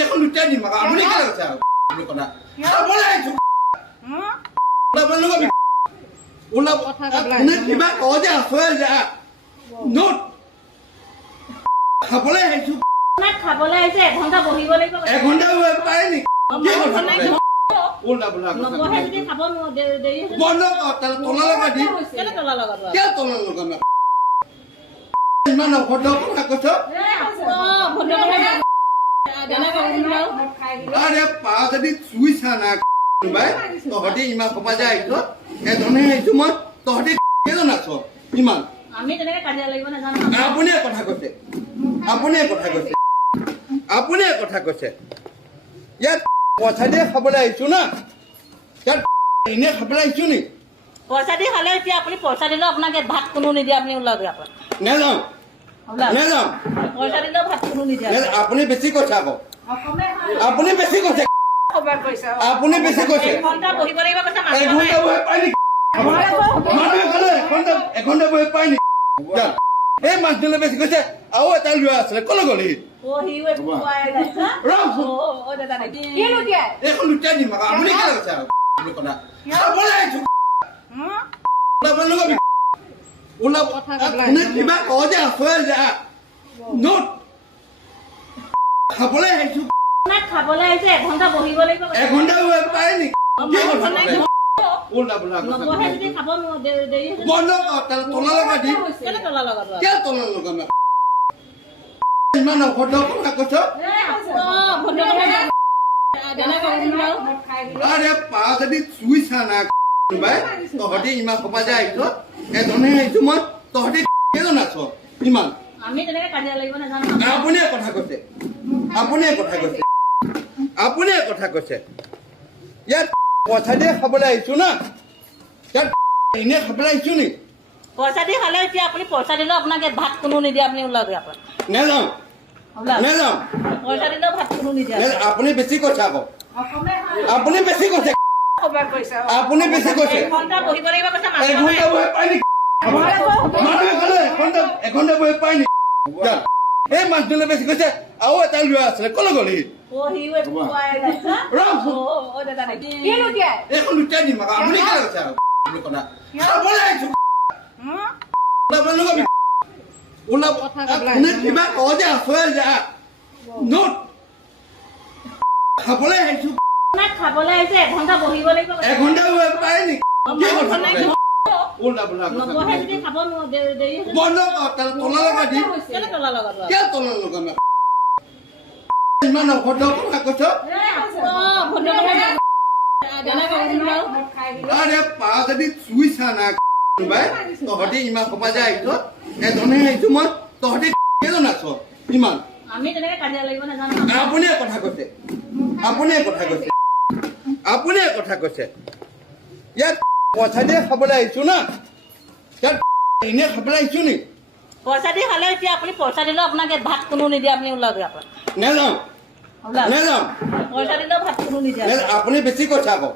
এখন লুটাই দিম আপুনি কেলে কৈছে কথা খাবলৈ আহিছো ওলাব কিবা কওঁ যে আছো যে নোট খাবলৈ আহিছো খাবলৈ আহিছে এঘণ্টা বহিব লাগিব এঘণ্টা পাৰে নেকি বন্ধ তলা লগা দি তলা লগাম ইমান অভদ্ৰ কথা কৈছ আরে পা যদি চুইছা না কোনোবাই তহঁতি ইমান সোপা যে আহিছ এজনে আহিছো মই তহঁতি কেইজন আছ ইমান আপুনিয়ে কথা কৈছে আপুনিয়ে কথা কৈছে ইয়াত পইচা দিয়ে খাবলৈ আহিছো না ইয়াত এনে খাবলৈ আহিছো নি পইচা দি খালে এতিয়া আপুনি পইচা দিলেও আপোনাক ভাত কোনো নিদিয়ে আপুনি ওলাব নেযাওঁ পইচা দিলেও ভাত কোনো নিদিয়ে আপুনি বেছি কৈছে আকৌ আপুনি বেছি কৈছে আপুনি বেছি কৈছে এঘণ্টা বহিব লাগিব কৈছে এঘণ্টা বহি পাই নেকি মানুহে ক'লে এঘণ্টা বহি পাই নেকি এই মানুহজনে বেছি কৈছে আৰু এটা ল'ৰা আছিলে ক'লৈ গ'ল এইখন লুটাই দিম আকৌ আপুনি কেলে কৈছে কথা খাবলৈ আহিছো ওলাব কিবা কওঁ যে আছো যে নোট খাবলৈ আহিছো খাবলৈ আহিছে এঘণ্টা বহিব লাগিব এঘণ্টা পাৰে নেকি বন্ধ তলা লগা দি তলা লগাম ইমান অভদ্ৰ কথা কৈছ আরে পা যদি চুইছা না কোনোবাই তহঁতি ইমান সোপা যে আহিছ এজনে আহিছো মই তহঁতি কেইজন আছ ইমান আপুনিয়ে কথা কৈছে ইয়াত পইচা দিয়ে খাবলৈ আহিছো না ইয়াত এনে খাবলৈ আহিছো নি পইচা দি খালে এতিয়া আপুনি পইচা দিলেও আপোনাক ভাত কোনো নিদিয়ে আপুনি ওলাব নেযাওঁ পইচা দিলেও ভাত কোনো নিদিয়ে আপুনি বেছি কৈছে আকৌ আপুনি বেছি কৈছে এঘণ্টা বহিব লাগিব কৈছে এঘণ্টা বহি পাই নেকি মানুহে ক'লে এঘণ্টা বহি পাই নেকি এই মানুহজনে বেছি কৈছে আৰু এটা ল'ৰা আছিলে ক'লৈ গ'ল এইখন লুটাই দিম আকৌ আপুনি কেলে কৈছে কথা খাবলৈ আহিছো ওলাব কিবা কওঁ যে আছো যে নোট খাবলৈ আহিছো খাবলৈ আহিছে এঘণ্টা বহিব লাগিব এঘণ্টা পাৰে নেকি বন্ধ তলা লগা দি তলা লগাম ইমান অভদ্ৰ কথা কৈছ আরে পা যদি চুইছা না কোনোবাই তহঁতি ইমান সোপা যে আহিছ এজনে আহিছো মই তহঁতি কেইজন আছ ইমান আপুনিয়ে কথা কৈছে ইয়াত পইচা দিয়ে খাবলৈ আহিছো না ইয়াত এনে খাবলৈ আহিছো নি পইচা দি খালে এতিয়া আপুনি পইচা দিলেও আপোনাক ভাত কোনো নিদিয়ে আপুনি ওলাব নেযাওঁ পইচা দিলেও ভাত কোনো নিদিয়ে আপুনি বেছি কৈছে আকৌ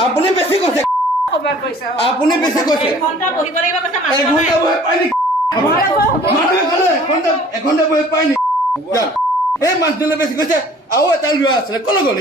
আপুনি বেছি কৈছে এঘণ্টা বহিব লাগিব কৈছে এঘণ্টা বহি পাই নেকি মানুহে ক'লে এঘণ্টা বহি পাই নেকি এই মানুহজনে বেছি কৈছে আৰু এটা ল'ৰা আছিলে ক'লৈ গ'ল